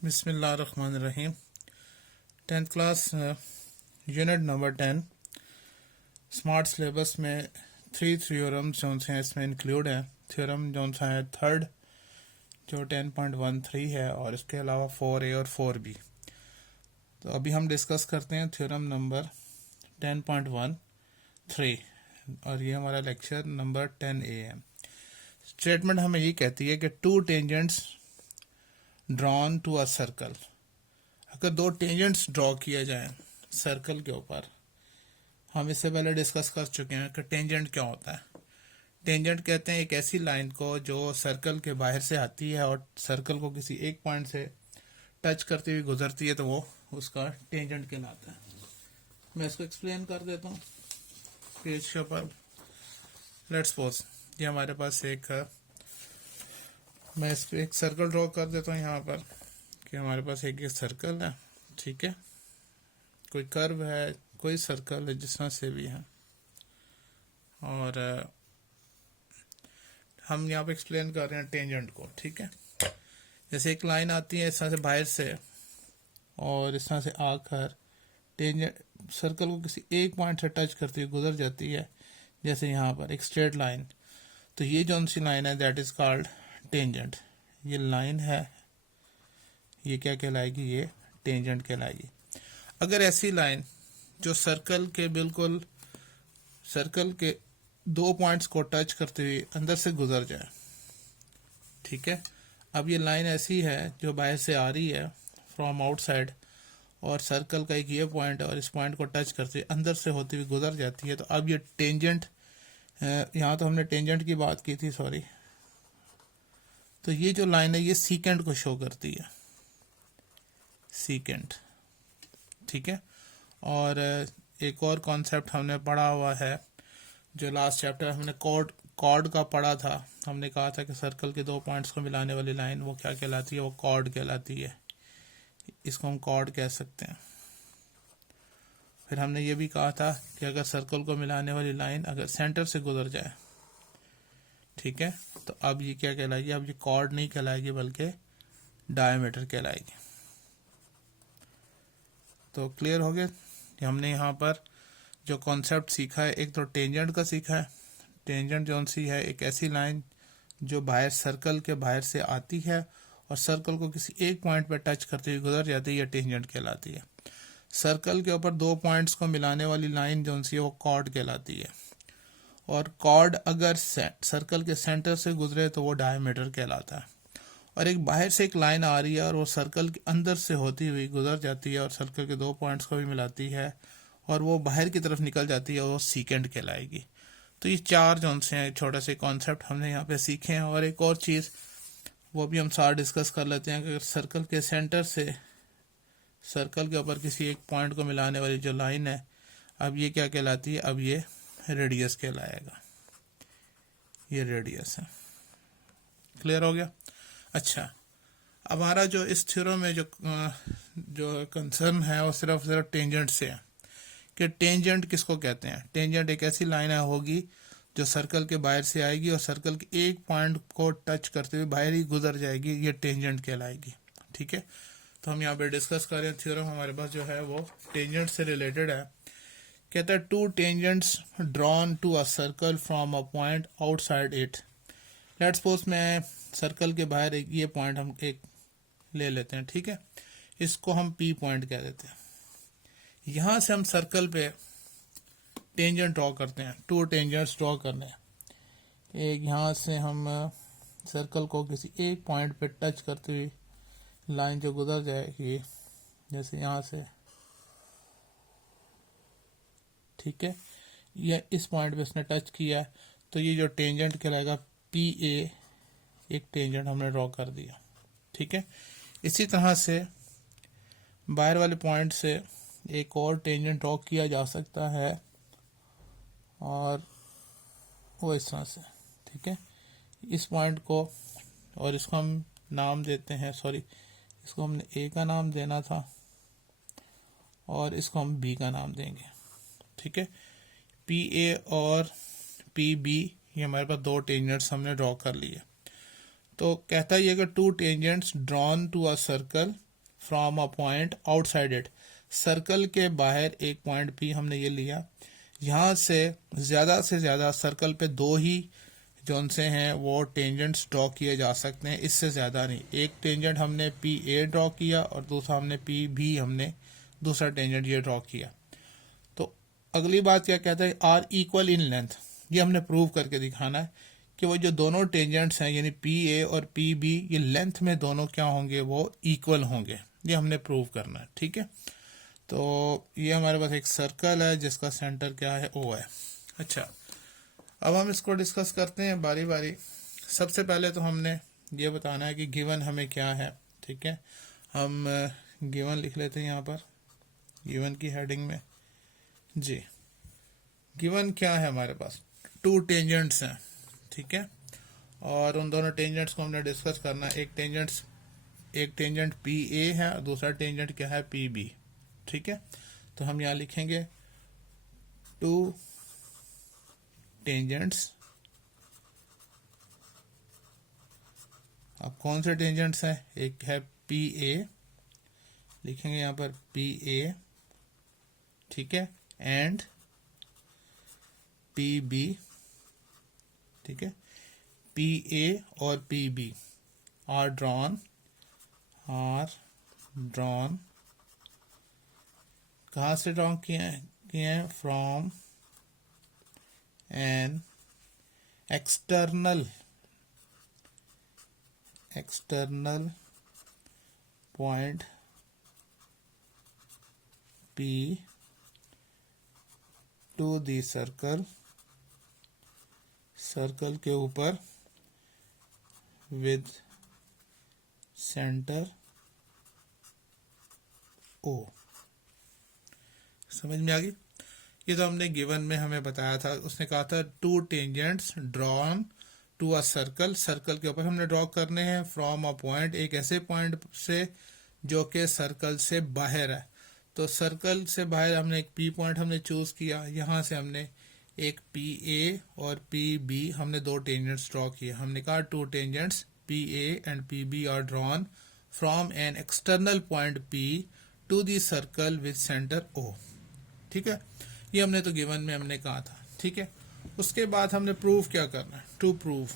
बिस्मिल्लाहिर्रहमानिर्रहीम। 10th class unit number 10 smart syllabus में 3 theorems जो हैं इसमें इंक्लूड हैं। थ्योरम जो सा है थर्ड जो 10.13 है और इसके अलावा 4A और 4B। तो अभी हम डिस्कस करते हैं थ्योरम नंबर 10.13 और ये हमारा लेक्चर नंबर 10A है। स्टेटमेंट हमें ये कहती है कि two tangents drawn to a circle. अगर दो टेंजेंट्स ड्रॉ किए जाएं सर्कल के ऊपर, हम इससे पहले डिस्कस कर चुके हैं कि टेंजेंट क्या होता है। टेंजेंट कहते हैं एक ऐसी लाइन को जो सर्कल के बाहर से आती है और सर्कल को किसी एक पॉइंट से टच करती हुई गुजरती है, तो वो उसका टेंजेंट कहलाता है। मैं इसको एक्सप्लेन कर देता हूँ पेज के ऊपर। लेट्स सपोज ये हमारे पास मैं इस पर एक सर्कल ड्रॉ कर देता हूँ यहाँ पर कि हमारे पास एक सर्कल है, ठीक है, कोई कर्व है, कोई सर्कल है, जिस तरह से भी है। और हम यहाँ पे एक्सप्लेन कर रहे हैं टेंजेंट को, ठीक है। जैसे एक लाइन आती है इस तरह से बाहर से और इस तरह से आकर टेंजेंट सर्कल को किसी एक पॉइंट से टच करती हुई गुजर जाती है, जैसे यहाँ पर एक स्ट्रेट लाइन। तो ये जो सी लाइन है दैट इज कॉल्ड टेंजेंट। ये लाइन है, ये क्या कहलाएगी, ये टेंजेंट कहलाएगी। अगर ऐसी लाइन जो सर्कल के दो पॉइंट्स को टच करते हुए अंदर से गुजर जाए, ठीक है। अब ये लाइन ऐसी है जो बाहर से आ रही है फ्रॉम आउटसाइड और सर्कल का एक ये पॉइंट है और इस पॉइंट को टच करते हुए अंदर से होती हुई गुजर जाती है। तो अब ये टेंजेंट, यहाँ तो हमने टेंजेंट की बात की थी, सॉरी। तो ये जो लाइन है ये सीकेंट को शो करती है, सीकेंट, ठीक है। और एक और कॉन्सेप्ट हमने पढ़ा हुआ है जो लास्ट चैप्टर हमने कॉर्ड का पढ़ा था। हमने कहा था कि सर्कल के दो पॉइंट्स को मिलाने वाली लाइन वो क्या कहलाती है, वो कॉर्ड कहलाती है। इसको हम कॉर्ड कह सकते हैं। फिर हमने ये भी कहा था कि अगर सर्कल को मिलाने वाली लाइन अगर सेंटर से गुजर जाए, ठीक है, तो अब ये क्या कहलाएगी, अब ये कॉर्ड नहीं कहलाएगी बल्कि डायमीटर कहलाएगी। तो क्लियर हो गया। हमने यहाँ पर जो कॉन्सेप्ट सीखा है, एक तो टेंजेंट का सीखा है। टेंजेंट जो सी है एक ऐसी लाइन जो बाहर सर्कल के बाहर से आती है और सर्कल को किसी एक पॉइंट पर टच करते हुए गुजर जाती है, यह टेंजेंट कहलाती है। सर्कल के ऊपर दो पॉइंट्स को मिलाने वाली लाइन जो सी है वो कॉर्ड कहलाती है। और कॉर्ड अगर सर्कल के सेंटर से गुजरे तो वो डायमीटर कहलाता है। और एक बाहर से एक लाइन आ रही है और वो सर्कल के अंदर से होती हुई गुजर जाती है और सर्कल के दो पॉइंट्स को भी मिलाती है और वो बाहर की तरफ निकल जाती है और वो सीकेंट कहलाएगी। तो ये चार जो से हैं छोटे से कॉन्सेप्ट हमने यहाँ पे सीखे हैं। और एक और चीज़ वो भी हम साथ डिस्कस कर लेते हैं कि अगर सर्कल के सेंटर से सर्कल के ऊपर किसी एक पॉइंट को मिलाने वाली जो लाइन है, अब ये क्या कहलाती है, अब ये रेडियस कहलाएगा। ये रेडियस है। क्लियर हो गया। अच्छा, अब हमारा जो इस थ्योरम में जो कंसर्न है वो सिर्फ टेंजेंट से है कि टेंजेंट किसको कहते हैं। टेंजेंट एक ऐसी लाइन होगी जो सर्कल के बाहर से आएगी और सर्कल के एक पॉइंट को टच करते हुए बाहर ही गुजर जाएगी, ये टेंजेंट कहलाएगी, ठीक है। तो हम यहाँ पे डिस्कस कर रहे हैं थ्योरम हमारे पास जो है वो टेंजेंट से रिलेटेड है। कहता है two tangents drawn to a circle from a point outside it. Let's suppose मैं सर्कल के बाहर ये पॉइंट हम एक ले लेते हैं, ठीक है। इसको हम पी पॉइंट कह देते हैं। यहां से हम सर्कल पे टेंजेंट ड्रॉ करते हैं। टू टेंजेंट्स ड्रॉ करने हैं। एक यहां से हम सर्कल को किसी एक पॉइंट पे टच करते हुए लाइन जो गुजर जाएगी, जैसे यहां से, ठीक है, या इस पॉइंट पे उसने टच किया, तो ये जो टेंजेंट कहलाएगा पी ए, एक टेंजेंट हमने ड्रॉ कर दिया, ठीक है। इसी तरह से बाहर वाले पॉइंट से एक और टेंजेंट ड्रॉ किया जा सकता है और वो इस तरह से, ठीक है। इस पॉइंट को और इसको हम नाम देते हैं, सॉरी, इसको हमने ए का नाम देना था और इसको हम बी का नाम देंगे, ठीक है। पी ए और पी बी ये हमारे पास दो टेंजेंट्स हमने ड्रॉ कर लिए। तो कहता है कि two tangents drawn to a circle from a point outside it, circle के बाहर एक पॉइंट पी हमने ये लिया, यहाँ से ज़्यादा सर्कल पे दो ही जोन से हैं वो टेंजेंट्स ड्रॉ किए जा सकते हैं, इससे ज़्यादा नहीं। एक टेंजेंट हमने पी ए ड्रॉ किया और दूसरा हमने पी बी हमने दूसरा टेंजेंट ये ड्रॉ किया। तो अगली बात क्या कहता है, आर इक्वल इन लेंथ, ये हमने प्रूव करके दिखाना है कि वो जो दोनों टेंजेंट्स हैं यानी पी ए और पी बी ये लेंथ में दोनों क्या होंगे, वो इक्वल होंगे, ये हमने प्रूव करना है। ठीक है, तो ये हमारे पास एक सर्कल है जिसका सेंटर क्या है, ओ है। अच्छा, अब हम इसको डिस्कस करते हैं बारी बारी। सबसे पहले तो हमने ये बताना है कि गिवन हमें क्या है। ठीक है, हम गिवन लिख लेते हैं यहाँ पर, गिवन की हेडिंग में जी। गिवन क्या है हमारे पास, टू टेंजेंट्स हैं। ठीक है, और उन दोनों टेंजेंट्स को हमने डिस्कस करना है। एक टेंजेंट पी ए है और दूसरा टेंजेंट क्या है, पी बी। ठीक है, तो हम यहाँ लिखेंगे टू टेंजेंट्स। अब कौन से टेंजेंट्स हैं, एक है पी ए, लिखेंगे यहाँ पर पी ए, ठीक है, एंड पी बी। ठीक है, पी ए और पी बी आर ड्रॉन कहाँ से ड्रॉ किए हैं, from an external point P to the circle के ऊपर विद सेंटर O। समझ में आ गई? ये तो हमने गिवन में हमें बताया था, उसने कहा था two tangents drawn to a circle के ऊपर हमने ड्रॉ करने हैं फ्रॉम अ पॉइंट, एक ऐसे पॉइंट से जो कि सर्कल से बाहर है। तो सर्कल से बाहर हमने एक पी पॉइंट हमने चूज किया, यहाँ से हमने एक पी ए और पी बी हमने दो टेंजेंट्स ड्रॉ किए। हमने कहा two tangents P A and P B are drawn from an external point P to the circle with centre O. ठीक है, ये हमने तो गिवन में हमने कहा था। ठीक है, उसके बाद हमने प्रूव क्या करना है, टू प्रूव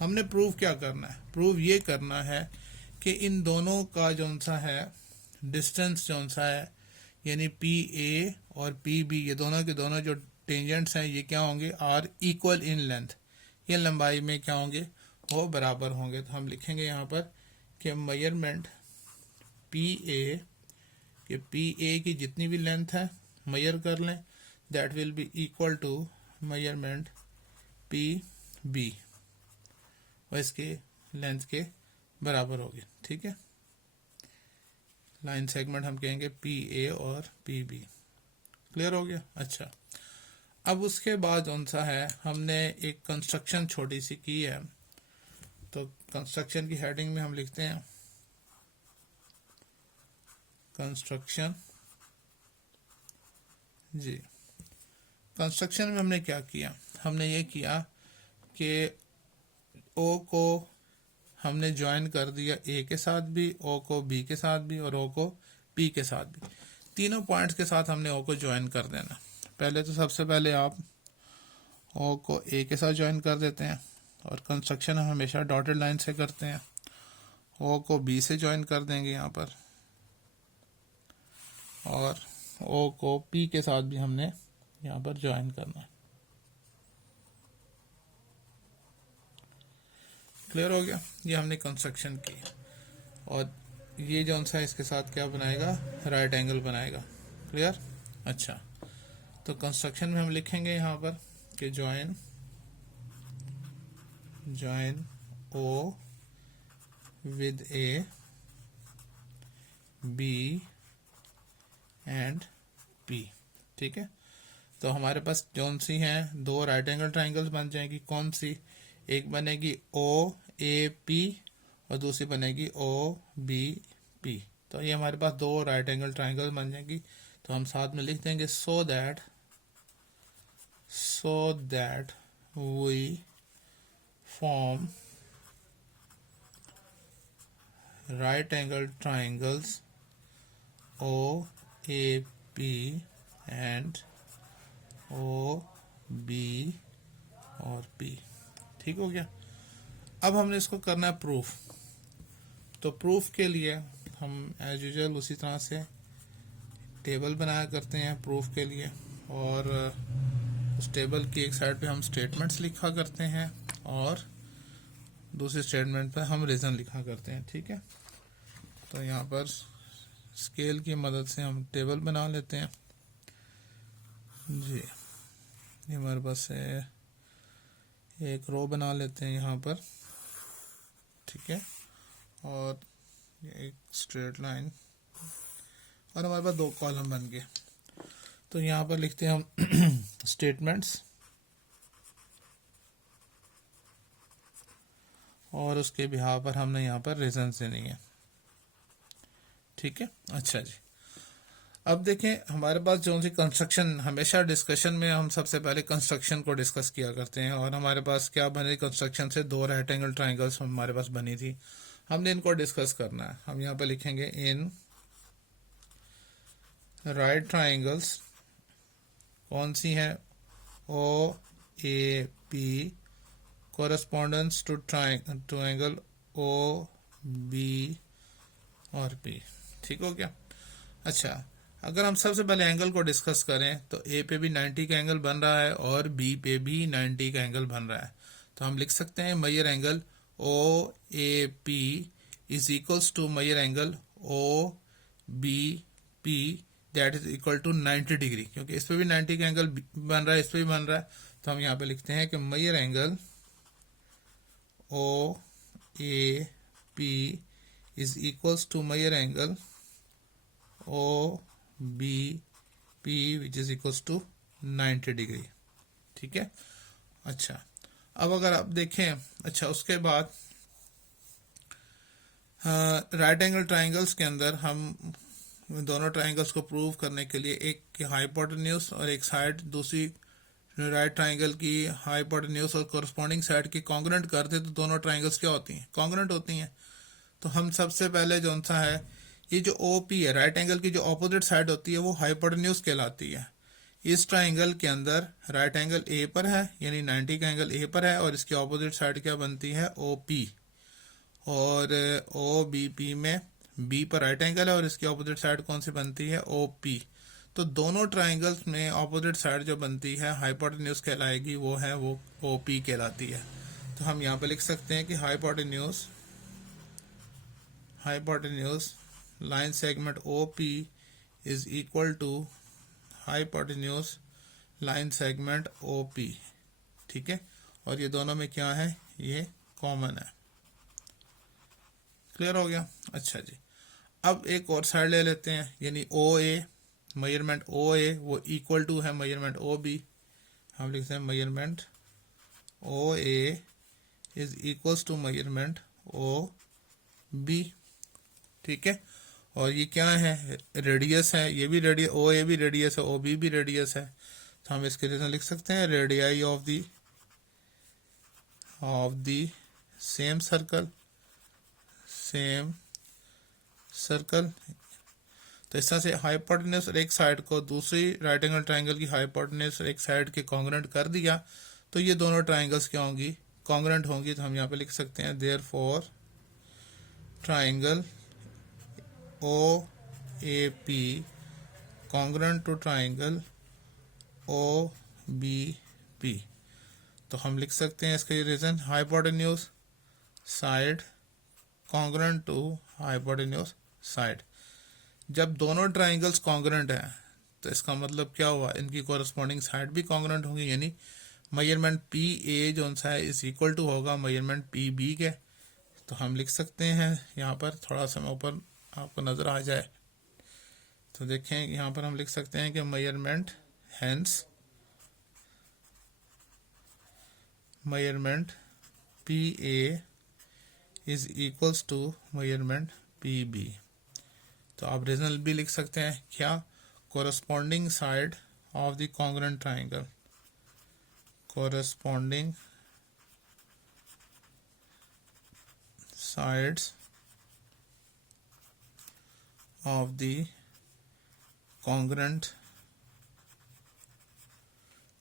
हमने प्रूव क्या करना है, प्रूव ये करना है कि इन दोनों का जो सा है डिस्टेंस जो सा है, यानी पी ए और पी बी ये दोनों के दोनों जो टेंजेंट्स हैं ये क्या होंगे, आर इक्वल इन लेंथ, ये लंबाई में क्या होंगे, वो बराबर होंगे। तो हम लिखेंगे यहाँ पर कि मेजरमेंट पी ए, कि पी ए की जितनी भी लेंथ है मेजर कर लें, that will be equal to measurement P B, और इसके लेंथ के बराबर होगी। ठीक है, लाइन सेगमेंट हम कहेंगे पी ए और पी बी। क्लियर हो गया? अच्छा, अब उसके बाद कौन सा है, हमने एक कंस्ट्रक्शन छोटी सी की है, तो कंस्ट्रक्शन की हेडिंग में हम लिखते हैं कंस्ट्रक्शन जी। कंस्ट्रक्शन में हमने क्या किया, हमने ये किया कि ओ को हमने ज्वाइन कर दिया ए के साथ भी, ओ को बी के साथ भी, और ओ को पी के साथ भी। तीनों पॉइंट्स के साथ हमने ओ को ज्वाइन कर देना। पहले तो सबसे पहले आप ओ को ए के साथ ज्वाइन कर देते हैं, और कंस्ट्रक्शन हम हमेशा डॉटेड लाइन से करते हैं। ओ को बी से ज्वाइन कर देंगे यहाँ पर, और ओ को पी के साथ भी हमने यहाँ पर ज्वाइन करना है। क्लियर हो गया? ये हमने कंस्ट्रक्शन की, और ये जो सा इसके साथ क्या बनाएगा, राइट एंगल बनाएगा। क्लियर? अच्छा, तो कंस्ट्रक्शन में हम लिखेंगे यहाँ पर कि join O with A B and P. ठीक है, तो हमारे पास कौन सी हैं, दो राइट एंगल ट्राइंगल्स बन जाएंगी। कौन सी, एक बनेगी ओ ए पी और दूसरी बनेगी ओ बी पी। तो ये हमारे पास दो राइट एंगल ट्राइंगल बन जाएंगी। तो हम साथ में लिख देंगे so that we form right angle triangles O A P and O B और पी। ठीक हो गया। अब हमने इसको करना है प्रूफ। तो प्रूफ के लिए हम एज यूजुअल उसी तरह से टेबल बनाया करते हैं प्रूफ के लिए, और उस टेबल की एक साइड पे हम स्टेटमेंट्स लिखा करते हैं और दूसरे स्टेटमेंट पर हम रीज़न लिखा करते हैं। ठीक है। तो यहाँ पर स्केल की मदद से हम टेबल बना लेते हैं जी। ये हमारे पास है, एक रो बना लेते हैं यहाँ पर। ठीक है। और एक स्ट्रेट लाइन, और हमारे पास 2 कॉलम बन गए। तो यहाँ पर लिखते हैं हम स्टेटमेंट्स, और उसके बिहार पर हमने यहाँ पर रीजन देनी है। ठीक है। अच्छा जी। अब देखें हमारे पास जो सी कंस्ट्रक्शन, हमेशा डिस्कशन में हम सबसे पहले कंस्ट्रक्शन को डिस्कस किया करते हैं, और हमारे पास क्या बने कंस्ट्रक्शन से 2 राइट एंगल ट्राइंगल्स हमारे पास बनी थी, हमने इनको डिस्कस करना है। हम यहाँ पर लिखेंगे इन राइट ट्राइंगल्स, कौन सी है, O A P correspondence to triangle O B और पी। ठीक हो गया। अच्छा, अगर हम सबसे पहले एंगल को डिस्कस करें तो ए पे भी 90 का एंगल बन रहा है और बी पे भी 90 का एंगल बन रहा है। तो हम लिख सकते हैं measure angle O A P is equals to measure angle O B P that is equal to 90 degree, क्योंकि इस पे भी 90 का एंगल बन रहा है, इस पे भी बन रहा है। तो हम यहाँ पे लिखते हैं कि measure angle O A P is equals to measure angle O B P which is equals to 90 degree. ठीक है। अच्छा, अब अगर आप देखें, अच्छा उसके बाद राइट एंगल ट्राइंगल्स के अंदर हम दोनों ट्राइंगल्स को प्रूव करने के लिए एक की हाइपोटेन्यूज और एक साइड दूसरी राइट ट्राइंगल की हाइपोटेन्यूज और कोरस्पॉन्डिंग साइड की कॉन्ग्रुएंट करते तो दोनों ट्राइंगल्स क्या होती हैं, कॉन्ग्रुएंट होती हैं। तो हम सबसे पहले जो सा है, ये जो ओ पी है राइट एंगल की जो ऑपोजिट साइड होती है वो हाइपोटेन्यूज कहलाती है। इस ट्राइंगल के अंदर राइट एंगल ए पर है, यानी 90 का एंगल ए पर है, और इसकी ऑपोजिट साइड क्या बनती है, ओ पी। और ओ बी पी में बी पर राइट एंगल है और इसकी ऑपोजिट साइड कौन सी बनती है, ओ पी। तो दोनों ट्राइंगल्स में ऑपोजिट साइड जो बनती है हाइपोटेन्यूज कहलाएगी, वो है वो ओ पी कहलाती है। तो हम यहाँ पे लिख सकते हैं कि hypotenuse line segment O P is equal to hypotenuse line segment O P. ठीक है। और ये दोनों में क्या है, ये कॉमन है। क्लियर हो गया। अच्छा जी, अब एक और साइड ले लेते हैं, यानी ओ ए, मेजरमेंट ओ ए वो इक्वल टू है मेजरमेंट ओ बी। हम लिखते हैं measurement O A is equals to measurement O B. ठीक है। और ये क्या है, रेडियस है, ये भी रेडियस, ओ ए भी रेडियस है, ओ बी भी रेडियस है। तो हम इसके रीजन लिख सकते हैं radii of the same circle. तो इस तरह से हाइपोटेन्यूज एक साइड को दूसरी राइट एंगल ट्राइंगल की हाइपोटेन्यूज एक साइड के कॉन्ग्रुएंट कर दिया, तो ये दोनों ट्राइंगल्स क्या होंगी, कॉन्ग्रुएंट होंगी। तो हम यहाँ पे लिख सकते हैं therefore triangle O A P congruent to triangle O B P. तो हम लिख सकते हैं इसका reason, hypotenuse side congruent to hypotenuse side. जब दोनों ट्राइंगल्स कॉन्ग्रुएंट हैं तो इसका मतलब क्या हुआ, इनकी कोरस्पॉन्डिंग साइड भी कॉन्ग्रुएंट होंगी, यानी मेजरमेंट पी ए जो सा है इज इक्वल टू होगा मेजरमेंट पी बी के। तो हम लिख सकते हैं यहाँ पर, थोड़ा सा ऊपर आपको नजर आ जाए तो देखें, यहाँ पर हम लिख सकते हैं कि measurement hence measurement P A is equals to measurement P B. तो आप रीजन भी लिख सकते हैं क्या, corresponding side of the congruent triangle, corresponding sides of the congruent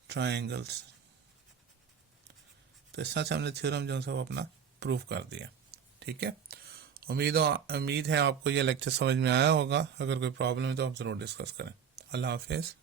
triangles. तो इस तरह से हमने थ्योरम जो है वो अपना प्रूव कर दिया। ठीक है, उम्मीद है आपको ये लेक्चर समझ में आया होगा। अगर कोई प्रॉब्लम है तो आप ज़रूर डिस्कस करें। अल्लाह हाफिज़।